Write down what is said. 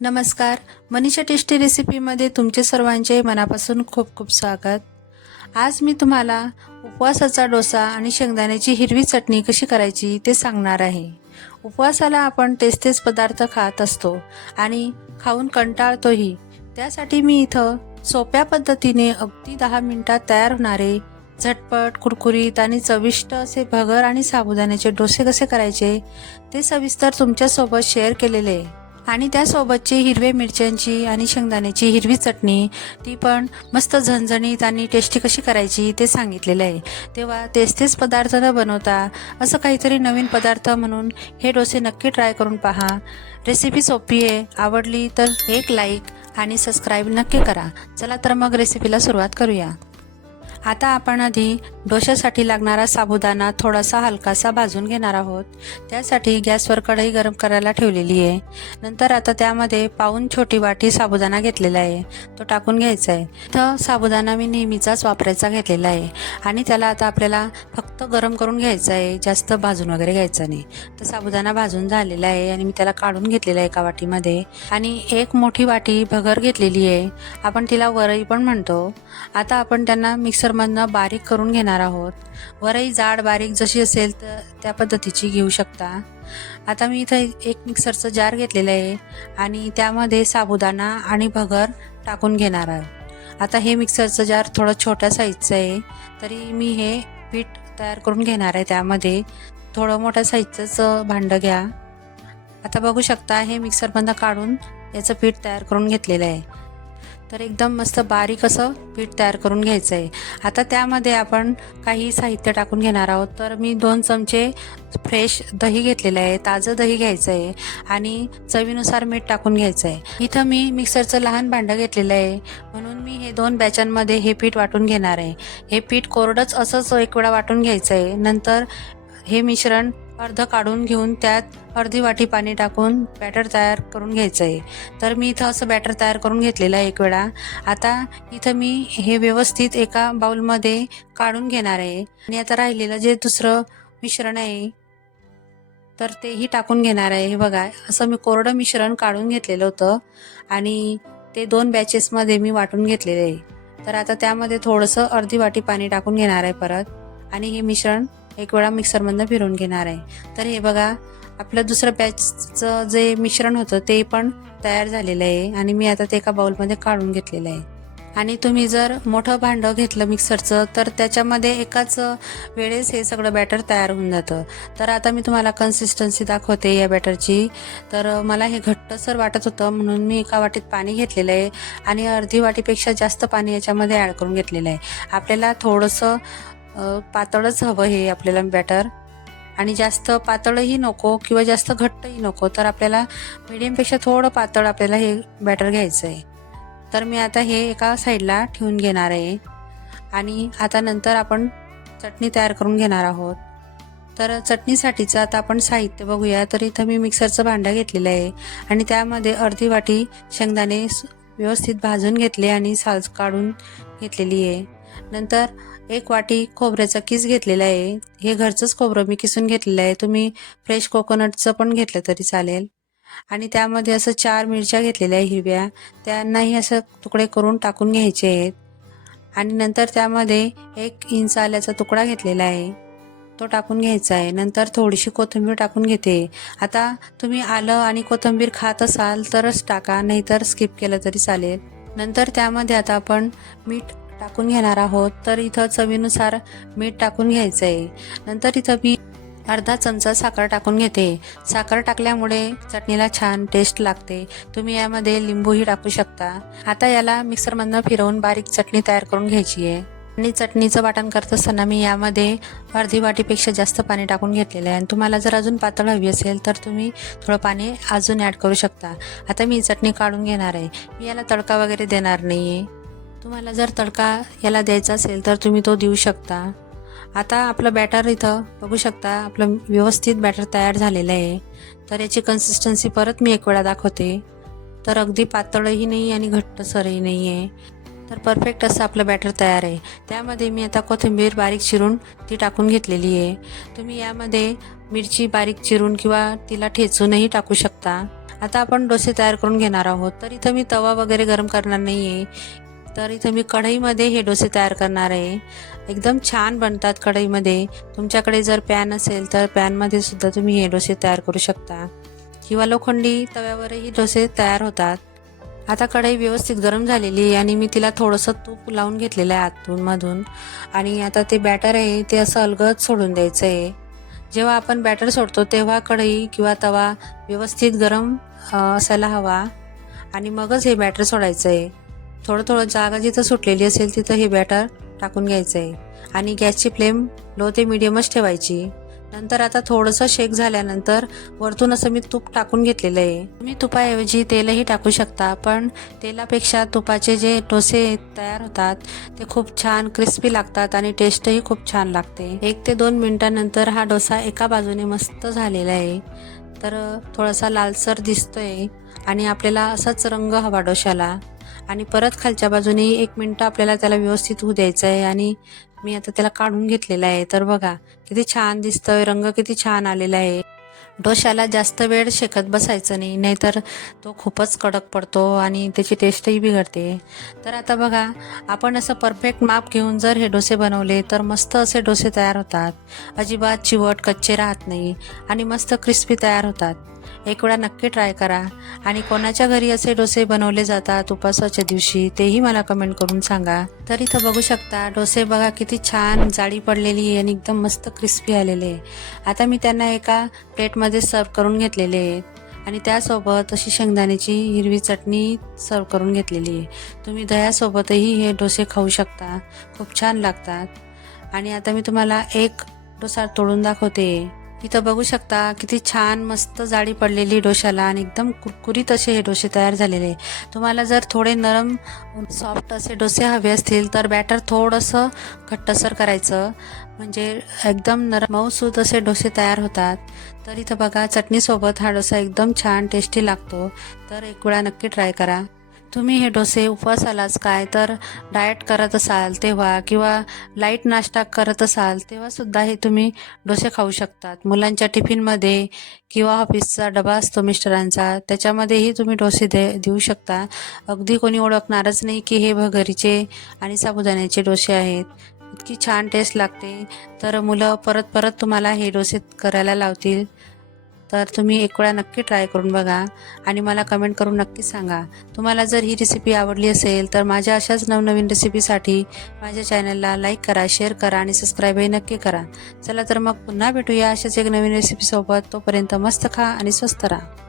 नमस्कार. मनीषा टेस्टी रेसिपीमध्ये तुमचे सर्वांचे मनापासून खूप खूप स्वागत. आज मी तुम्हाला उपवासाचा डोसा आणि शेंगदाण्याची हिरवी चटणी कशी करायची ते सांगणार आहे. उपवासाला आपण तेच तेच पदार्थ खात असतो आणि खाऊन कंटाळतोही. त्यासाठी मी इथं सोप्या पद्धतीने अगदी दहा मिनिटात तयार होणारे झटपट कुरकुरीत आणि चविष्ट असे भगर आणि साबुदाण्याचे डोसे कसे करायचे ते सविस्तर तुमच्यासोबत शेअर केलेले आहे. आणि त्यासोबतची हिरवे मिरच्यांची आणि शेंगदाण्याची हिरवी चटणी ती पण मस्त झणझणीत आणि टेस्टी कशी करायची ते सांगितलेलं आहे. तेव्हा तेच तेच पदार्थ न बनवता असं काहीतरी नवीन पदार्थ म्हणून हे डोसे नक्की ट्राय करून पहा. रेसिपी सोपी आहे आवडली तर एक लाईक आणि सबस्क्राईब नक्की करा. चला तर मग रेसिपीला सुरुवात करूया. आता आपण आधी डोशासाठी लागणारा साबुदाणा थोडासा हलकासा भाजून घेणार आहोत. त्यासाठी गॅसवर कढई गरम करायला ठेवलेली आहे. नंतर आता त्यामध्ये पाऊन छोटी वाटी साबुदाणा घेतलेला आहे. तो टाकून घ्यायचा आहे. तर साबुदाणा मी नेहमीचाच वापरायचा घेतलेला आहे. आणि त्याला आता आपल्याला फक्त गरम करून घ्यायचा आहे. जास्त भाजून वगैरे घ्यायचा नाही. तर साबुदाणा भाजून झालेला आहे आणि मी त्याला काढून घेतलेला आहे एका वाटीमध्ये. आणि एक मोठी वाटी भगर घेतलेली आहे. आपण तिला वरई पण म्हणतो. आता आपण त्यांना मिक्सरमधनं बारीक करून घेणार आहोत. वरही जाड बारीक जशी असेल तर त्या पद्धतीची घेऊ शकता. आता मी इथं एक मिक्सरचं जार घेतलेलं आहे आणि त्यामध्ये साबुदाणा आणि भगर टाकून घेणार आहे. आता हे मिक्सरचं जार थोडं छोट्या साईजचं आहे. तरी मी हे पीठ तयार करून घेणार आहे त्यामध्ये. थोडं मोठ्या साईजचंच भांडं घ्या. आता बघू शकता हे मिक्सरमधनं काढून याचं पीठ तयार करून घेतलेलं आहे. तर एकदम मस्त बारीक असं पीठ तयार करून घ्यायचं आहे आता त्यामध्ये आपण काही साहित्य टाकून घेणार आहोत. तर मी दोन चमचे फ्रेश दही घेतलेलं आहे. ताजं दही घ्यायचं आहे आणि चवीनुसार मीठ टाकून घ्यायचं आहे इथं मी मिक्सरचं लहान भांडं घेतलेलं आहे. म्हणून मी हे दोन बॅचांमध्ये हे पीठ वाटून घेणार आहे. हे पीठ कोरडंच असंच एक वेळा वाटून घ्यायचं आहे नंतर हे मिश्रण अर्ध काढून घेऊन त्यात अर्धी वाटी पाणी टाकून बॅटर तयार करून घ्यायचं आहे तर मी इथं असं बॅटर तयार करून घेतलेलं आहे एक वेळा. आता इथं मी हे व्यवस्थित एका बाउलमध्ये काढून घेणार आहे. आणि आता राहिलेलं जे दुसरं मिश्रण आहे तर तेही टाकून घेणार आहे. हे बघा असं मी कोरडं मिश्रण काढून घेतलेलं होतं आणि ते दोन बॅचेसमध्ये मी वाटून घेतलेले आहे. तर आता त्यामध्ये थोडंसं अर्धी वाटी पाणी टाकून घेणार आहे परत. आणि हे मिश्रण एक वेळा मिक्सरमधनं फिरून घेणार आहे. तर हे बघा आपलं दुसरं बॅचचं जे मिश्रण होतं ते पण तयार झालेलं आहे आणि मी आता ते एका बाउलमध्ये काढून घेतलेलं आहे. आणि तुम्ही जर मोठं भांडं घेतलं मिक्सरचं तर त्याच्यामध्ये एकाच वेळेस हे सगळं बॅटर तयार होऊन जातं. तर आता मी तुम्हाला कन्सिस्टन्सी दाखवते या बॅटरची तर मला हे घट्टसर वाटत होतं म्हणून मी एका वाटीत पाणी घेतलेलं आहे आणि अर्धी वाटीपेक्षा जास्त पाणी याच्यामध्ये ॲड करून घेतलेलं आहे. आपल्याला थोडंसं पातळच हवं हे आपल्याला बॅटर आणि जास्त पातळही नको किंवा जास्त घट्टही नको तर आपल्याला मिडियमपेक्षा थोडं पातळ आपल्याला हे बॅटर घ्यायचं आहे तर मी आता हे एका साईडला ठेवून घेणार आहे. आणि आता नंतर आपण चटणी तयार करून घेणार आहोत. तर चटणीसाठीचं आता आपण साहित्य बघूया. तर इथं मी मिक्सरचं भांडं घेतलेलं आहे. आणि त्यामध्ये अर्धी वाटी शेंगदाणे व्यवस्थित भाजून घेतले आणि साल काढून घेतलेली आहे. नंतर एक वाटी खोबऱ्याचा किस घेतलेला आहे. हे घरचंच खोबरं मी किसून घेतलेलं आहे. तुम्ही फ्रेश कोकोनटचं पण घेतलं तरी चालेल. आणि त्यामध्ये असं चार मिरच्या घेतलेल्या आहे हिरव्या. त्यांनाही असं तुकडे करून टाकून घ्यायचे आहेत. आणि नंतर त्यामध्ये एक इंच आल्याचा तुकडा घेतलेला आहे. तो टाकून घ्यायचा आहे. नंतर थोडीशी कोथिंबीर टाकून घेते. आता तुम्ही आलं आणि कोथिंबीर खात असाल तरच टाका नाहीतर स्किप केलं तरी चालेल. नंतर त्यामध्ये आता आपण मीठ टाकून घेणार आहोत. तर इथं चवीनुसार मीठ टाकून घ्यायचं आहे नंतर इथं मी अर्धा चमचा साखर टाकून घेते. साखर टाकल्यामुळे चटणीला छान टेस्ट लागते. तुम्ही यामध्ये लिंबूही टाकू शकता. आता याला मिक्सरमधनं फिरवून बारीक चटणी तयार करून घ्यायची आहे. आणि चटणीचं वाटण करत असताना मी यामध्ये अर्धी वाटीपेक्षा जास्त पाणी टाकून घेतलेलं आहे. आणि तुम्हाला जर अजून पातळ हवी असेल तर तुम्ही थोडं पाणी अजून ॲड करू शकता. आता मी चटणी काढून घेणार आहे. मी याला तडका वगैरे देणार नाही आहे तुम्हाला जर तडका याला द्यायचा असेल तर तुम्ही तो देऊ शकता. आता आपलं बॅटर इथं बघू शकता आपलं व्यवस्थित बॅटर तयार झालेलं आहे. तर याची कन्सिस्टन्सी परत मी एक वेळा दाखवते. तर अगदी पातळही नाही आणि घट्टसरही नाही आहे तर परफेक्ट असं आपलं बॅटर तयार आहे. त्यामध्ये मी आता कोथिंबीर बारीक चिरून ती टाकून घेतलेली आहे. तुम्ही यामध्ये मिरची बारीक चिरून किंवा तिला ठेचूनही टाकू शकता. आता आपण डोसे तयार करून घेणार आहोत. तर इथं मी तवा वगैरे गरम करणार नाही आहे तर इथं मी कढईमध्ये हे डोसे तयार करणार आहे. एकदम छान बनतात कढईमध्ये. तुमच्याकडे जर पॅन असेल तर पॅनमध्ये सुद्धा तुम्ही हे डोसे तयार करू शकता. किंवा लोखंडी तव्यावरही डोसे तयार होतात. आता कढई व्यवस्थित गरम झालेली आहे आणि मी तिला थोडंसं तूप लावून घेतलेलं आहे आतून मधून आणि आता ते बॅटर आहे ते असं अलगद सोडून द्यायचं आहे जेव्हा आपण बॅटर सोडतो तेव्हा कढई किंवा तवा व्यवस्थित गरम असायला हवा. आणि मगच हे बॅटर सोडायचं आहे थोडं थोडं जागा जिथं सुटलेली असेल तिथं हे बॅटर टाकून घ्यायचं आहे आणि गॅसची फ्लेम लो ते मिडियमच ठेवायची. नंतर आता थोडंसं शेक झाल्यानंतर वरतून असं मी तूप टाकून घेतलेलं आहे. तुम्ही तुपाऐवजी तेलही टाकू शकता पण तेलापेक्षा तुपाचे जे डोसे तयार होतात ते खूप छान क्रिस्पी लागतात आणि टेस्टही खूप छान लागते. एक ते दोन मिनटानंतर हा डोसा एका बाजूने मस्त झालेला आहे. तर थोडासा लालसर दिसतोय आणि आपल्याला असाच रंग हवा डोशाला आणि परत खालच्या बाजूने एक मिनटं आपल्याला त्याला व्यवस्थित होऊ द्यायचं आहे आणि मी आता त्याला काढून घेतलेला आहे. तर बघा किती छान दिसतोय रंग किती छान आलेला आहे. डोशाला जास्त वेळ शेकत बसायचं नाही नाहीतर तो खूपच कडक पडतो आणि त्याची टेस्टही बिघडते. तर आता बघा आपण असं परफेक्ट माप घेऊन जर हे डोसे बनवले तर मस्त असे डोसे तयार होतात. अजिबात चिवट कच्चे राहत नाही आणि मस्त क्रिस्पी तयार होतात. एक वेळा नक्की ट्राय करा. आणि कोणाच्या घरी असे डोसे बनवले जातात उपासाच्या दिवशी तेही मला कमेंट करून सांगा. तर इथं बघू शकता डोसे बघा किती छान जाळी पडलेली आहे आणि एकदम मस्त क्रिस्पी आलेले आता मी त्यांना एका प्लेटमध्ये सर्व करून घेतलेले आहेत आणि त्यासोबत अशी शेंगदाण्याची हिरवी चटणी सर्व करून घेतलेली आहे. तुम्ही दह्यासोबतही हे डोसे खाऊ शकता. खूप छान लागतात. आणि आता मी तुम्हाला एक डोसा तोडून दाखवते. इथं बघू शकता किती छान मस्त जाळी पडलेली डोशाला आणि एकदम कुरकुरीत असे हे डोसे तयार झालेले. तुम्हाला जर थोडे नरम सॉफ्ट असे डोसे हवे असतील तर बॅटर थोडंसं घट्टसर करायचं. म्हणजे एकदम नरम मऊसूद असे डोसे तयार होतात. तर इथं बघा चटणीसोबत हा डोसा एकदम छान टेस्टी लागतो. तर एक वेळा नक्की ट्राय करा. तुम्ही हे डोसे उपवासालाच काय? तर डाएट करत असाल तेव्हा किंवा लाइट नाश्ता करत असाल तेव्हा सुद्धा हे तुम्ही डोसे खाऊ शकतात. मुलांच्या टिफिनमध्ये किंवा ऑफिसचा डबा असतो मिस्टरांचा त्याच्यामध्येही तुम्ही डोसे दे देऊ शकता. अगदी कोणी ओळखणारच नाही की हे भगरीचे आणि साबुदाण्याचे डोसे आहेत. इतकी छान टेस्ट लागते. तर मुलं परत परत तुम्हाला हे डोसे करायला लावतील. तर तुम्ही एक वेळा नक्की ट्राय करून बघा आणि मला कमेंट करून नक्की सांगा. तुम्हाला जर ही रेसिपी आवडली असेल तर माझ्या अशाच नवनवीन रेसिपीसाठी माझ्या चॅनलला लाईक करा शेअर करा आणि सबस्क्राईबही नक्की करा. चला तर मग पुन्हा भेटूया अशाच एक नवीन रेसिपीसोबत तोपर्यंत मस्त खा आणि स्वस्त राहा.